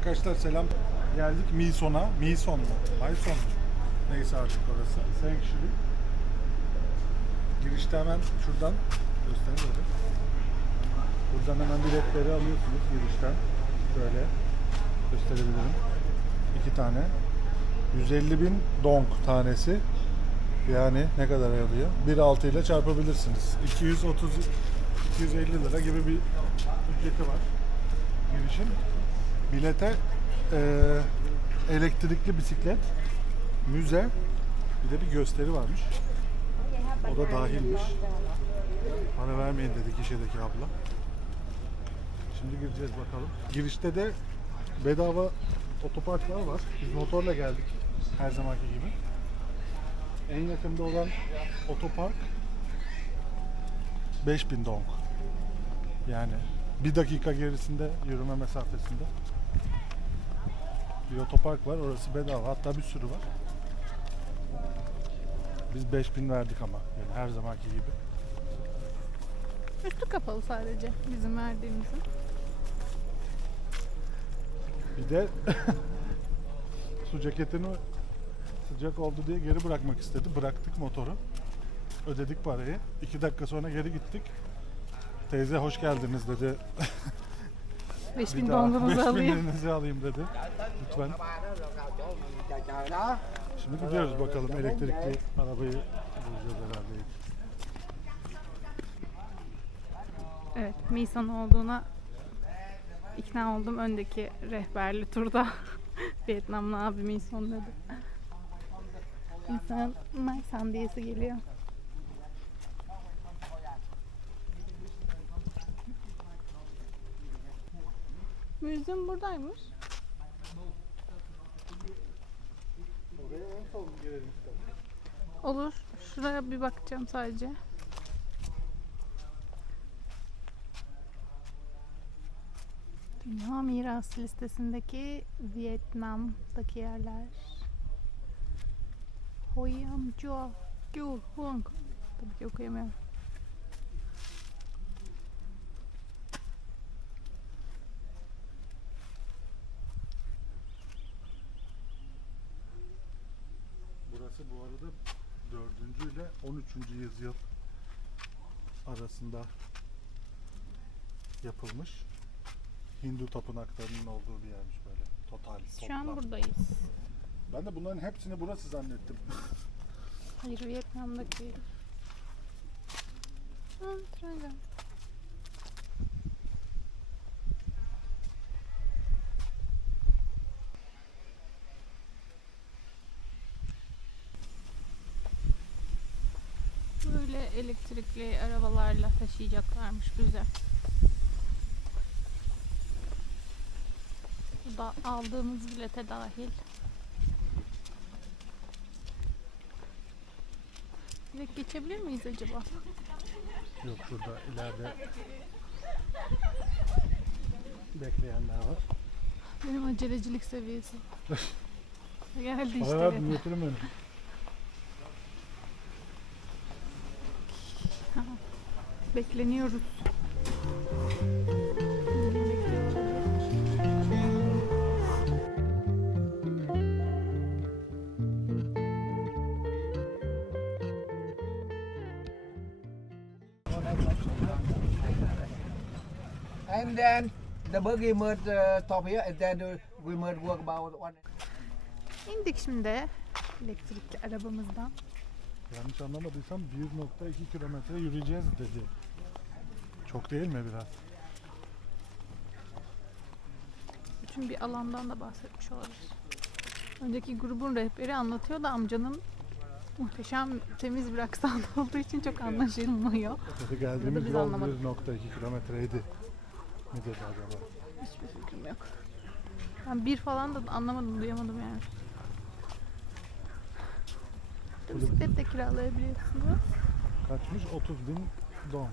Arkadaşlar selam. Geldik Mison'a. Mison mu? Mayson mu? Neyse artık orası. Sanctuary. Girişte hemen şuradan gösterelim. Buradan hemen biletleri alıyorsunuz girişten. Şöyle gösterebilirim. 2 tane. 150.000 dong tanesi. Yani ne kadar alıyor? 1.6 ile çarpabilirsiniz. 250 lira gibi bir ücreti var girişin. Bilete elektrikli bisiklet, müze, bir de bir gösteri varmış. O da dahilmiş. Para vermeyin dedi gişedeki abla. Şimdi gireceğiz bakalım. Girişte de bedava otoparklar var. Biz motorla geldik her zamanki gibi. En yakında olan otopark 5.000 dong. Yani 1 dakika gerisinde yürüme mesafesinde. Bir otopark var, orası bedava. Hatta bir sürü var. Biz 5.000 verdik ama. Yani her zamanki gibi. Üstü kapalı sadece bizim verdiğimizin. Bir de su ceketini sıcak oldu diye geri bırakmak istedi. Bıraktık motoru. Ödedik parayı. 2 dakika sonra geri gittik. Teyze hoş geldiniz dedi. 5000 dongunuzu alayım. 5.000'inizi alayım dedi. Lütfen. Şimdi gidiyoruz bakalım elektrikli arabayı bulacağız herhalde. Evet, Misan olduğuna ikna oldum öndeki rehberli turda. Vietnamlı abi Misan dedi. İnsanın Maysan diyesi geliyor. Müziğim buradaymış. Oraya en son girelim istedim. Olur. Şuraya bir bakacağım sadece. Dünya Mirası listesindeki Vietnam'daki yerler. Hoi Am Chua Kyu Huang. Tabii ki okuyamıyorum. Burası bu arada 4. ile 13. yüzyıl arasında yapılmış. Hindu tapınaklarının olduğu bir yermiş böyle. Total. Şu an toplam. buradayız. Ben de bunların hepsini burası zannettim. Hayır, Vietnam'daki. Tren. Böyle elektrikli arabalarla taşıyacaklarmış bize. Bu da aldığımız bilete dahil. Direkt geçebilir miyiz acaba? Yok, şurada ileride bekleyenler var. Benim acelecilik seviyesi. Geldi işte. Para verdim, götürün beni. Bekleniyoruz. And then the buggy must stop here, and then we must walk about one. İndik şimdi elektrikli arabamızdan. Yanlış anlamadıysam 1.2 kilometre yürüyeceğiz dedi. Çok değil mi biraz? Bütün bir alandan da bahsetmiş olabilir. Önceki grubun rehberi anlatıyor da amcanın muhteşem temiz bir aksanı olduğu için çok anlaşılmıyor. Dedi geldiğimiz biz yol anlamadık. 1.2 kilometreydi. Mi dedi acaba? Hiçbir fikrim yok. Ben bir falan da anlamadım, duyamadım yani. Bisiklet de kiralayabiliyorsunuz. Kaçmış? 30.000 dong.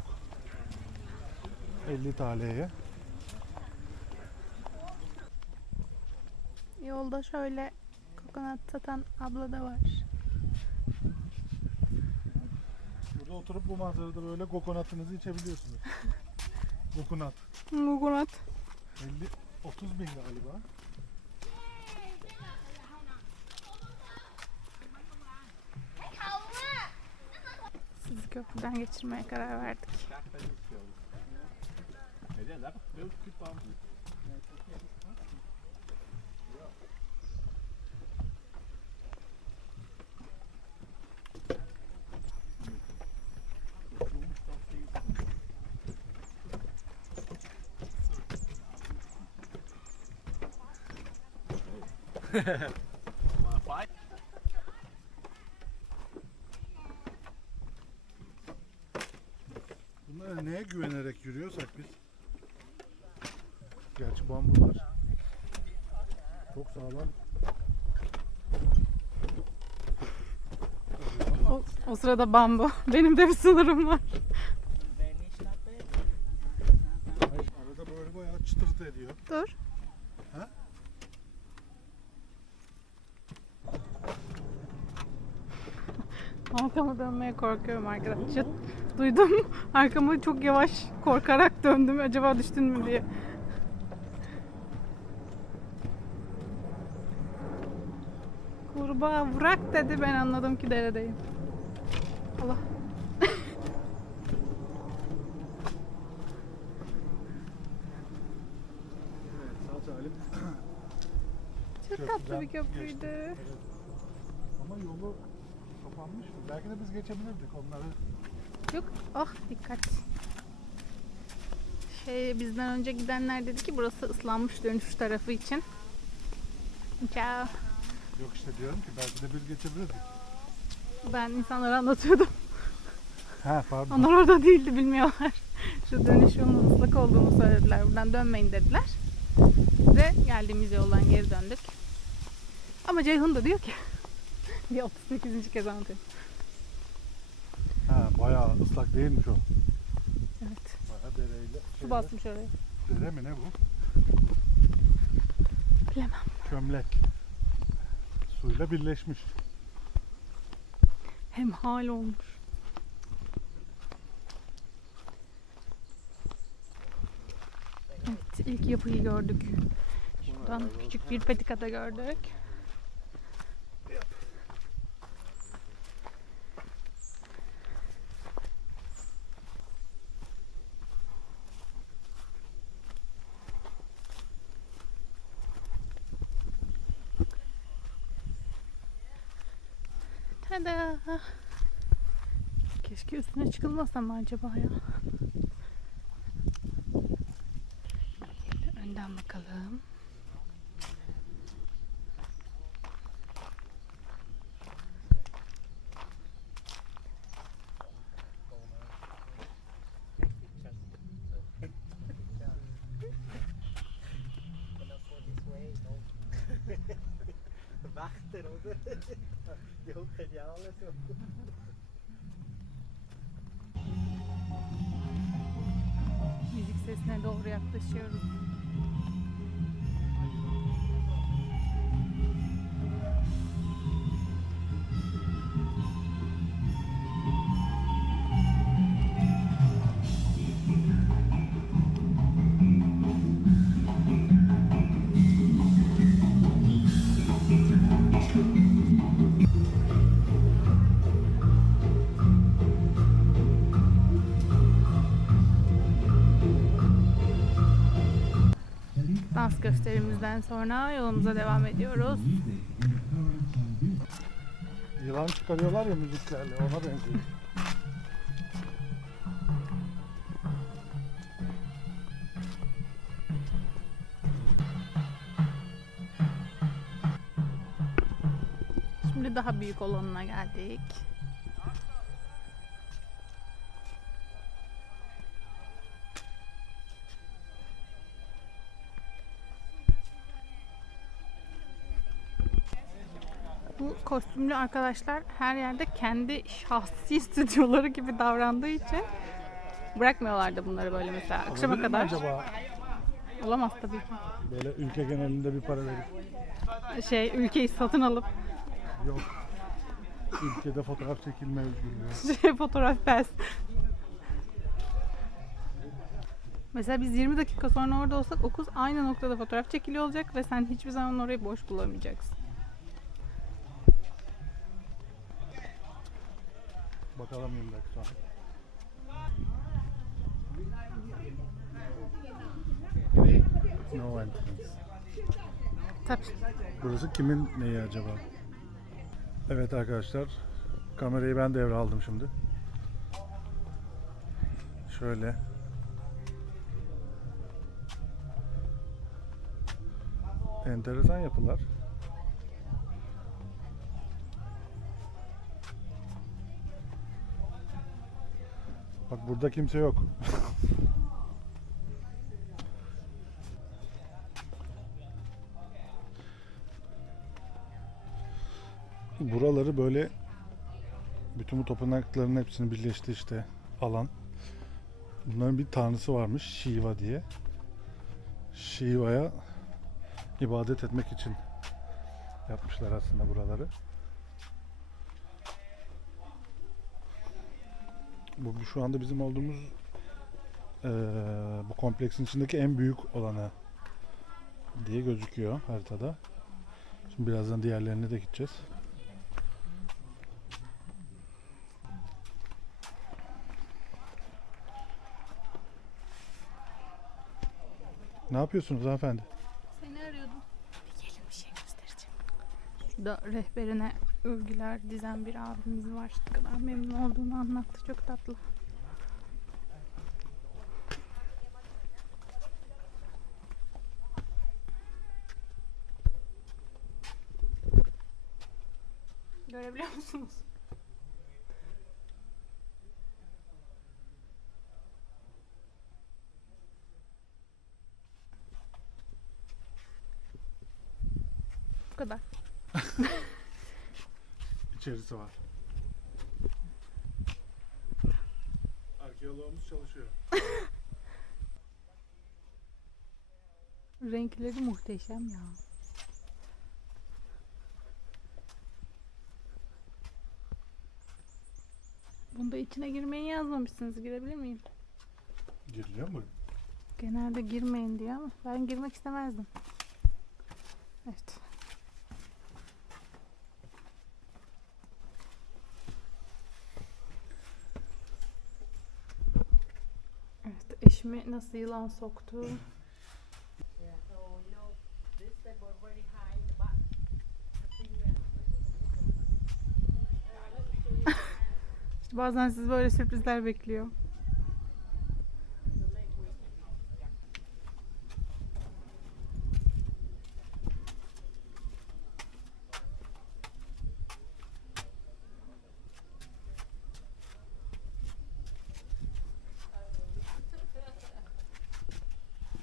50 TL'ye. Yolda şöyle kokonat satan abla da var. Burada oturup bu manzarada böyle kokonatınızı içebiliyorsunuz. Kokonat. Kokonat. 30.000 galiba. köprüden geçirmeye karar verdik. Bunlara neye güvenerek yürüyorsak biz? Gerçi bambular çok sağlam. O sırada bambu. Benim de bir sınırım var. Ay, arada böyle bayağı çıtırt ediyor. Dur. Ha? Arkamı dönmeye korkuyorum arkadaşlar. Duydum. Arkamı çok yavaş korkarak döndüm. Acaba düştün mü diye. Kurbağa bırak dedi. Ben anladım ki deredeyim. Allah. Evet, sağ salim. Çok tatlı bir köprüydü. Ama yolu kapanmış mı? Belki de biz geçebilirdik onları. Yok. Ah dikkat. Bizden önce gidenler dedi ki burası ıslanmış dönüş tarafı için. Ciao. Yok işte diyorum ki belki de biz geçebilirdik. Ben insanlara anlatıyordum. Ha pardon. Onlar orada değildi, bilmiyorlar. Şu dönüş yolunun ıslak olduğunu söylediler. Buradan dönmeyin dediler. Ve geldiğimiz yoldan geri döndük. Ama Ceyhun da diyor ki bir 38. kez anlatıyorum. Ha bayağı ıslak değilmiş o. Evet. Bayağı dereyle. Su basmış oraya. Dere mi ne bu? Bilemem. Çömlek. Suyla birleşmiş. Hemhal olmuş. Evet, ilk yapıyı gördük. Şuradan küçük bir patikada gördük. Tada! Keşke üstüne çıkılmasa mı acaba ya? Önden bakalım. Wachten, oder? Die hucken ja alle so. Müzik sesine doğru yaklaşıyoruz. Dans gösterimizden sonra yolumuza devam ediyoruz. Yılan çıkarıyorlar ya müziklerle, ona benziyor. Şimdi daha büyük olanına geldik. Bu kostümlü arkadaşlar her yerde kendi şahsi stüdyoları gibi davrandığı için bırakmıyorlardı bunları böyle mesela akşama Olabilir mi kadar. acaba Olamaz tabii ki. böyle ülke genelinde bir para verip? Ülkeyi satın alıp Yok. Ülkede fotoğraf çekilme özgürlüğü. fotoğraf pes. Mesela biz 20 dakika sonra orada olsak o kız aynı noktada fotoğraf çekiliyor olacak ve sen hiçbir zaman orayı boş bulamayacaksın. Bakalım 20 dakika sonra. No entrance. Tabii. Burası kimin neyi acaba? Evet arkadaşlar, kamerayı ben devraldım şimdi. Şöyle. Enteresan yapılar. Bak burada kimse yok. Buraları böyle bütün bu tapınakların hepsinin birleştiği işte alan. Bunların bir tanrısı varmış, Shiva diye. Shiva'ya ibadet etmek için yapmışlar aslında buraları. Bu şu anda bizim olduğumuz bu kompleksin içindeki en büyük olanı diye gözüküyor haritada. Şimdi birazdan diğerlerine de gideceğiz. Ne yapıyorsunuz hanımefendi? Seni arıyordum. Bir gelin bir şey göstereceğim. Şurada rehberine örgüler dizen bir abimiz var. Ne kadar memnun olduğunu anlattı. Çok tatlı. Görebiliyor musunuz? Bu kadar. İçerisi var. Arkeologumuz çalışıyor. Renkleri muhteşem ya. Bunda içine girmeyi yazmamışsınız. Girebilir miyim? Giriliyor mu? Genelde girmeyin diyor ama ben girmek istemezdim. Evet. Evet, eşimi nasıl yılan soktu. İşte bazen sizi böyle sürprizler bekliyor.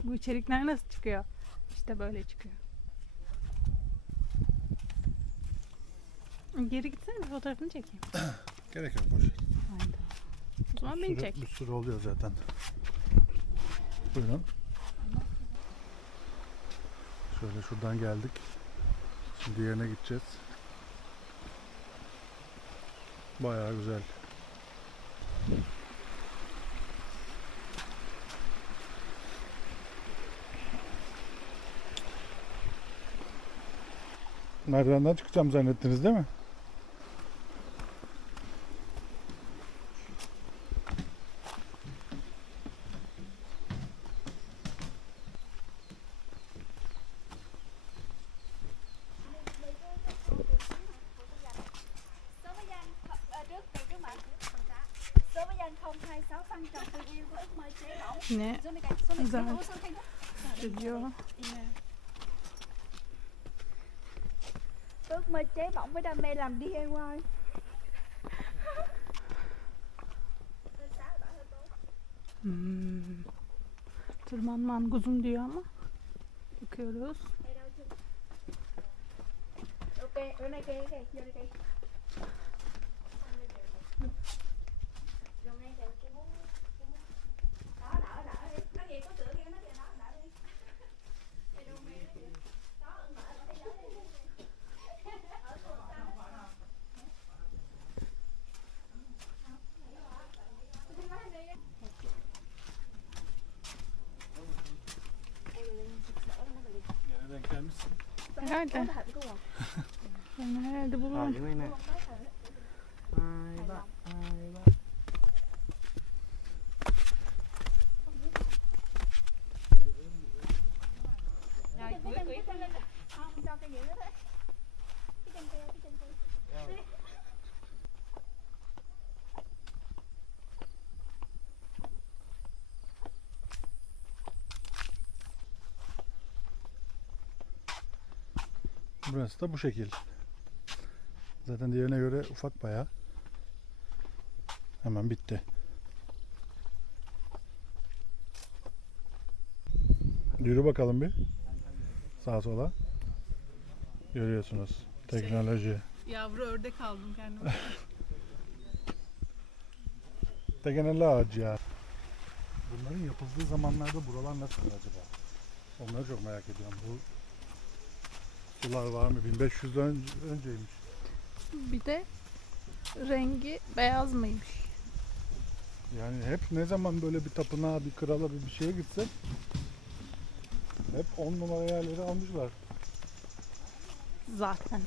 Bu içerikler nasıl çıkıyor? İşte böyle çıkıyor. Geri gitsene bir fotoğrafını çekeyim. Gerek yok, boş ver. Haydi. O zaman beni çek. Bir sürü oluyor zaten. Buyurun. Şöyle şuradan geldik. Şimdi diğerine gideceğiz. Bayağı güzel. Merdivenden çıkacağım zannettiniz değil mi? Số báo danh trước đi trước mặt. Số báo danh 026 phân trồng tình yêu của ước mơ cháy bỏng. Yine Số này cái số này Güzel. số số này stüdyo. ước mơ cháy bỏng với đam mê làm DIY. Tırmanman guzum diyor ama. Bakıyoruz. Ok, bữa nay kia kìa, vô đây kìa. Vô đây kìa, cái bún. Đó, đỡ đi. Nó kìa, có cửa kia, nó kìa, đó, đỡ đi. Đây đâu mẹ nó kìa. Đó, mở đi, đỡ đi. Ở cửa sau. Yine denk gelmişsin. Herhalde. Ben herhalde bulurum. Những này nè. 2, Cái chân quỷ lên lên. Không cho cây nghĩa đó thế. Cái chân kia, cái chân kia. Burası da bu şekil. Zaten diğerine göre ufak bayağı. Hemen bitti. Yürü bakalım bir. Sağa sola. Görüyorsunuz. Teknoloji. Yavru ördek aldım kendime. Teknoloji ya. Bunların yapıldığı zamanlarda buralar nasıl acaba? Onları çok merak ediyorum. Bu sular var mı? 1500'den önceymiş. Bir de rengi beyaz mıymış? Yani hep ne zaman böyle bir tapınağa, bir krala, bir şeye gitsek hep 10 numara yerleri almışlar. Zaten.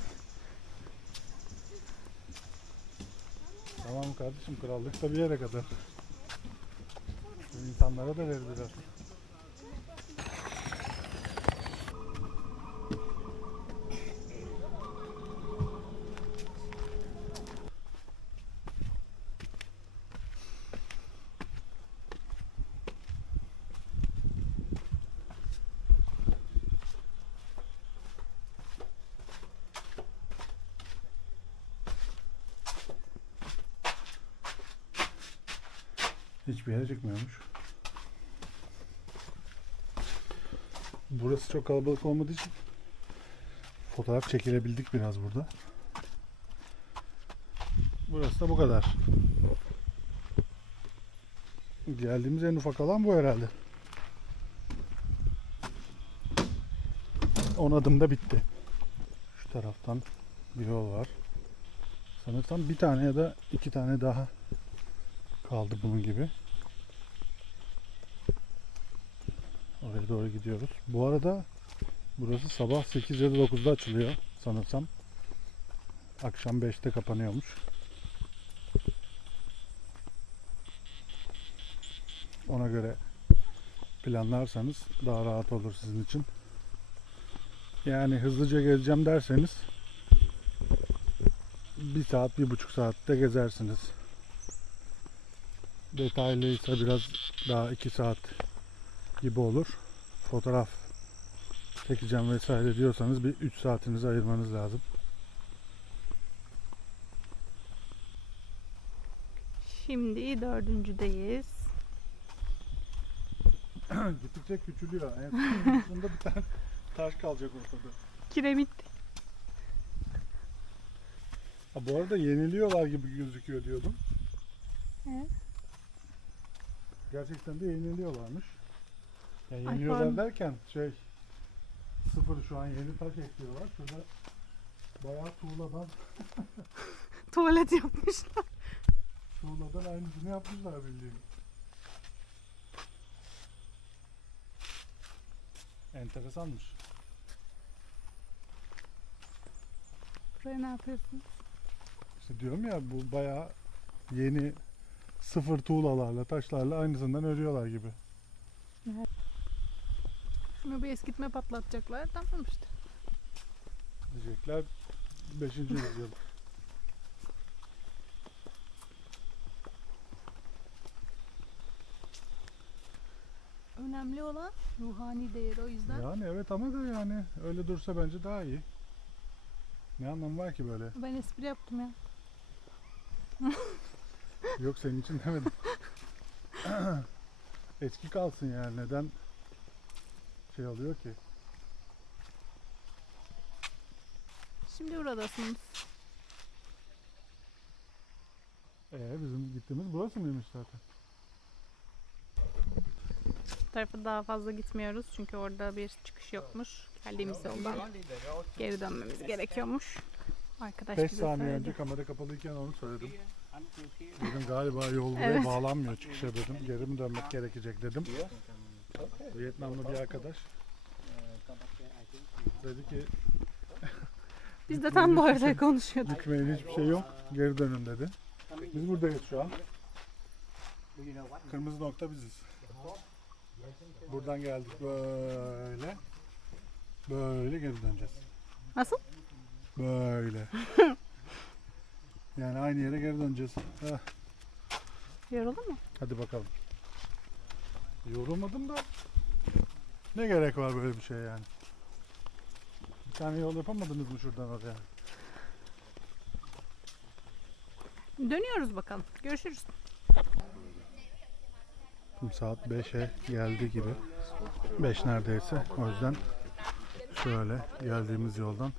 Tamam kardeşim, krallık da bir yere kadar. Bu İnsanlara da ver biraz. Hiçbir yere çıkmıyormuş. Burası çok kalabalık olmadığı için fotoğraf çekilebildik biraz burada. Burası da bu kadar. Geldiğimiz en ufak alan bu herhalde. 10 adımda bitti. Şu taraftan bir yol var. Sanırsam bir tane ya da iki tane daha kaldı bunun gibi. Oraya doğru gidiyoruz. Bu arada burası sabah 8 ya da 9'da açılıyor sanırsam. Akşam 5'te kapanıyormuş. Ona göre planlarsanız daha rahat olur sizin için. Yani hızlıca gezeceğim derseniz 1 saat, 1,5 saatte gezersiniz. Detaylıysa biraz daha 2 saat gibi olur. Fotoğraf çekeceğim vesaire diyorsanız bir 3 saatinizi ayırmanız lazım. Şimdi dördüncüdeyiz. Gittikçe küçülüyor. En sonunda bir tane taş kalacak ortada. Kiremit. Ha, bu arada yeniliyorlar gibi gözüküyor diyordum. Evet. Gerçekten de yeniliyorlarmış. Yani Ay, yeniliyorlar pardon. derken sıfır şu an yeni taş ekliyorlar. Şurada bayağı tuğladan Tuvalet yapmışlar. aynısını yapmışlar bildiğin. Enteresanmış. Buraya ne yapıyorsun? İşte diyorum ya, bu bayağı yeni sıfır tuğlalarla, taşlarla aynısından örüyorlar gibi. Şunu bir eskitme patlatacaklar. Tamam işte. Diyecekler 5. yüzyıl. Önemli olan ruhani değeri, o yüzden. Yani evet, ama da yani öyle dursa bence daha iyi. Ne anlamı var ki böyle? Ben espri yaptım ya. Yok, senin için demedim. Eski kalsın yani, neden şey oluyor ki? Şimdi buradasınız. Bizim gittiğimiz burası mıymış zaten? Bu tarafa daha fazla gitmiyoruz çünkü orada bir çıkış yokmuş. Geldiğimiz yoldan geri dönmemiz gerekiyormuş. Arkadaş 5 bize saniye söyledi. önce kamera kapalıyken onu söyledim. Dedim galiba yol buraya Evet. bağlanmıyor çıkışa dedim. Geri mi dönmek gerekecek dedim. Vietnamlı bir arkadaş dedi ki Biz de tam bu arada konuşuyorduk. gitmeyin, hiçbir şey yok, geri dönün dedi. Biz buradayız şu an. Kırmızı nokta biziz. Buradan geldik böyle. Böyle geri döneceğiz. Nasıl? Böyle. Yani aynı yere geri döneceğiz. Heh, Yoruldun mu? hadi bakalım. Yorulmadım da ne gerek var böyle bir şey yani? Bir tane yol yapamadınız mı şuradan oraya? Dönüyoruz bakalım. Görüşürüz. Şimdi saat 5'e geldi gibi. 5 neredeyse. O yüzden şöyle geldiğimiz yoldan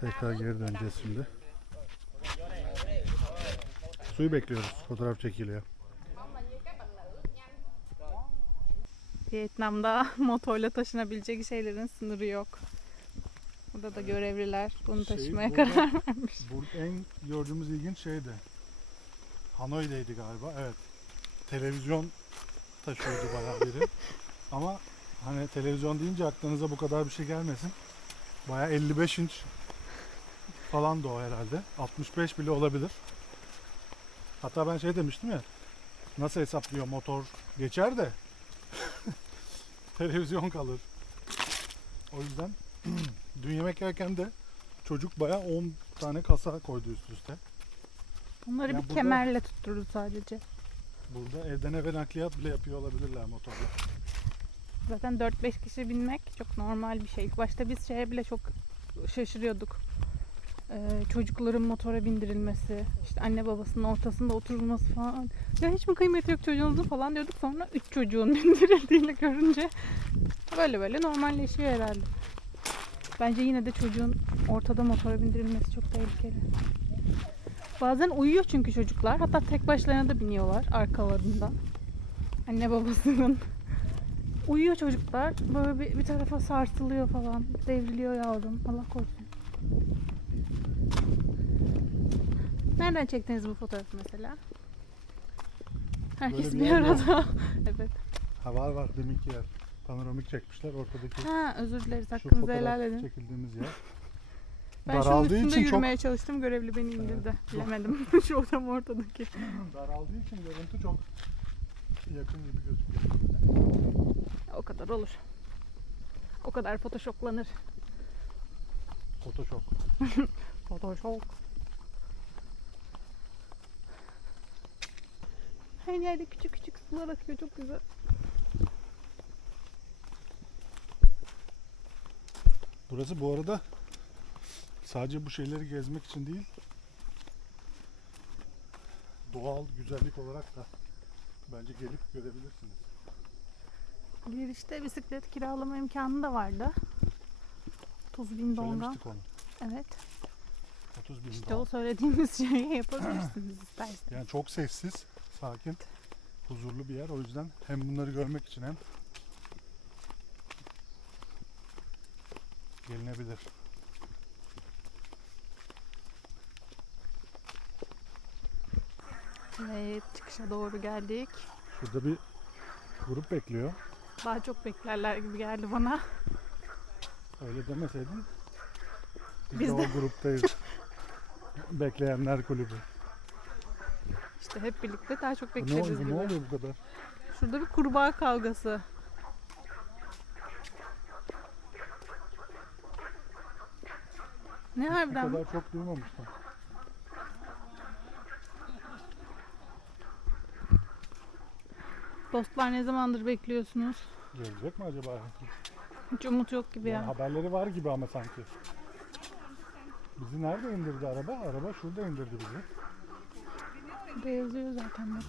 tekrar geri döneceğiz şimdi. Suyu bekliyoruz. Fotoğraf çekiliyor. Vietnam'da motorla taşınabilecek şeylerin sınırı yok. Burada da görevliler bunu taşımaya burada- karar vermiş. Bu en gördüğümüz ilginç şeydi. Hanoi'deydi galiba. Evet. Televizyon taşıyordu bayağı biri. Ama hani televizyon deyince aklınıza bu kadar bir şey gelmesin. Bayağı 55 inç falan da o herhalde. 65 bile olabilir. Hatta ben şey demiştim ya. Nasıl hesaplıyor motor geçer de televizyon kalır. O yüzden dün yemek yerken de çocuk bayağı 10 tane kasa koydu üst üste. Bunları Ya bir burada- kemerle tutturdu sadece. Burada evden eve nakliyat bile yapıyor olabilirler motorla. Zaten 4-5 kişi binmek çok normal bir şey. İlk başta biz şeye bile çok şaşırıyorduk. Çocukların motora bindirilmesi, işte anne babasının ortasında oturulması falan. Ya hiç mi kıymeti yok çocuğunuzun falan diyorduk. Sonra 3 çocuğun bindirildiğini görünce böyle böyle normalleşiyor herhalde. Bence yine de çocuğun ortada motora bindirilmesi çok tehlikeli. Bazen uyuyor çünkü çocuklar. Hatta tek başlarına da biniyorlar arkalarında. Anne babasının. Uyuyor çocuklar. Böyle bir tarafa sarsılıyor falan. Devriliyor yavrum. Allah korusun. Nereden çektiniz bu fotoğrafı mesela? Herkes Böyle bir bir yer yok. arada. Evet. Ha var deminki yer. Panoramik çekmişler ortadaki Ha, özür dileriz. şu Hakkınızı helal fotoğraf edin. çekildiğimiz yer. Ben şunun Daraldığı üstünde için çok yürümeye çalıştım. Görevli beni indirdi. Evet, çok- Bilemedim. Şu tam ortadaki. daraldığı için görüntü çok yakın gibi gözüküyor. O kadar olur. O kadar photoshoplanır. Photoshop. Photoshop. Her yerde küçük küçük sular akıyor. Çok güzel. Burası bu arada sadece bu şeyleri gezmek için değil, doğal güzellik olarak da bence gelip görebilirsiniz. Girişte bisiklet kiralama imkanı da vardı. 30.000 donga. Söylemiştik onu. Evet. 30 bin İşte dolar. o söylediğimiz şeyi yapabilirsiniz isterseniz. Yani çok sessiz, sakin, huzurlu bir yer. O yüzden hem bunları görmek için hem gelinebilir. Evet, çıkışa doğru geldik. Şurada bir grup bekliyor. Daha çok beklerler gibi geldi bana. Öyle demeseydin biz Biz de o de. gruptayız. Bekleyenler kulübü. İşte hep birlikte daha çok Bu ne, bekleriz bu gibi. ne oluyor bu kadar? Şurada bir kurbağa kavgası. Ne Bu harbiden? kadar çok duymamıştım. Dostlar ne zamandır bekliyorsunuz? Gelecek mi acaba? Hiç umut yok gibi Yani ya. haberleri var gibi ama sanki. Bizi nerede indirdi araba? Araba şurada indirdi bizi. Burada yazıyor zaten bak.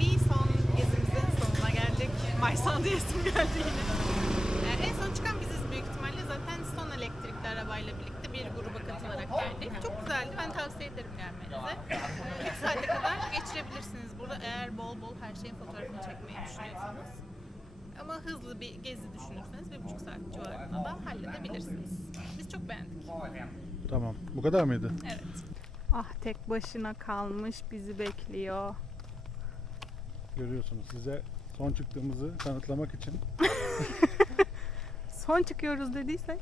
Bir son gezimizin sonuna geldik. Maysan diyesim geldi yine. En son çıkan biziz büyük ihtimalle. Zaten son elektrikli arabayla birlikte bir gruba katılarak geldik. Çok güzeldi. Ben tavsiye ederim gelmenize. 3 saate kadar geçirebilirsiniz burada eğer bol bol her şeyin fotoğrafını çekmeyi düşünüyorsanız. Ama hızlı bir gezi düşünürseniz 1,5 saat civarında da halledebilirsiniz. Biz çok beğendik. Tamam. Bu kadar mıydı? Evet. Ah, tek başına kalmış bizi bekliyor. görüyorsunuz. Size son çıktığımızı kanıtlamak için. Son çıkıyoruz dediysek.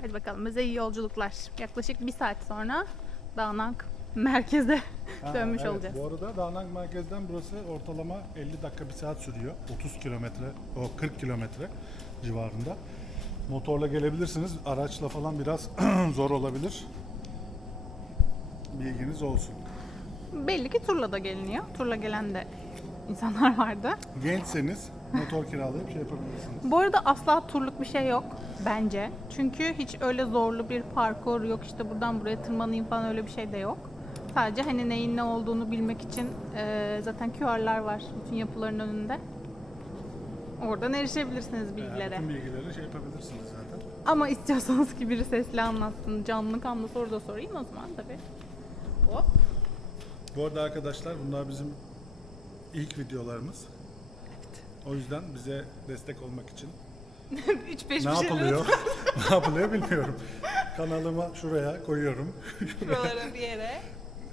Hadi bakalım bize iyi yolculuklar. Yaklaşık 1 saat sonra Dağnak merkeze dönmüş evet, olacağız. Bu arada Dağnak merkezden burası ortalama 50 dakika 1 saat sürüyor. 30 kilometre, o 40 kilometre civarında. Motorla gelebilirsiniz. Araçla falan biraz zor olabilir. Bilginiz olsun. Belli ki turla da geliniyor. Turla gelen de insanlar vardı. Gençseniz motor kiralayıp şey yapabilirsiniz. Bu arada asla turluk bir şey yok bence. Çünkü hiç öyle zorlu bir parkur yok, işte buradan buraya tırmanayım falan, öyle bir şey de yok. Sadece hani neyin ne olduğunu bilmek için zaten QR'lar var bütün yapıların önünde. Oradan erişebilirsiniz bilgilere. Bütün bilgileri şey yapabilirsiniz zaten. Ama istiyorsanız ki biri sesli anlatsın, canlı kanlı soru da sorayım o zaman tabii. Hop. Bu arada arkadaşlar bunlar bizim ilk videolarımız. O yüzden bize destek olmak için 3-5 ne yapılıyor? Ne yapılıyor bilmiyorum. Kanalıma şuraya koyuyorum. Şuralara bir yere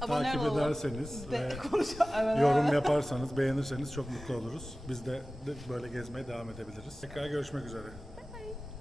abone Takip olun. ederseniz ve Konuşalım. yorum yaparsanız, beğenirseniz çok mutlu oluruz. Biz de böyle gezmeye devam edebiliriz. Tekrar görüşmek üzere.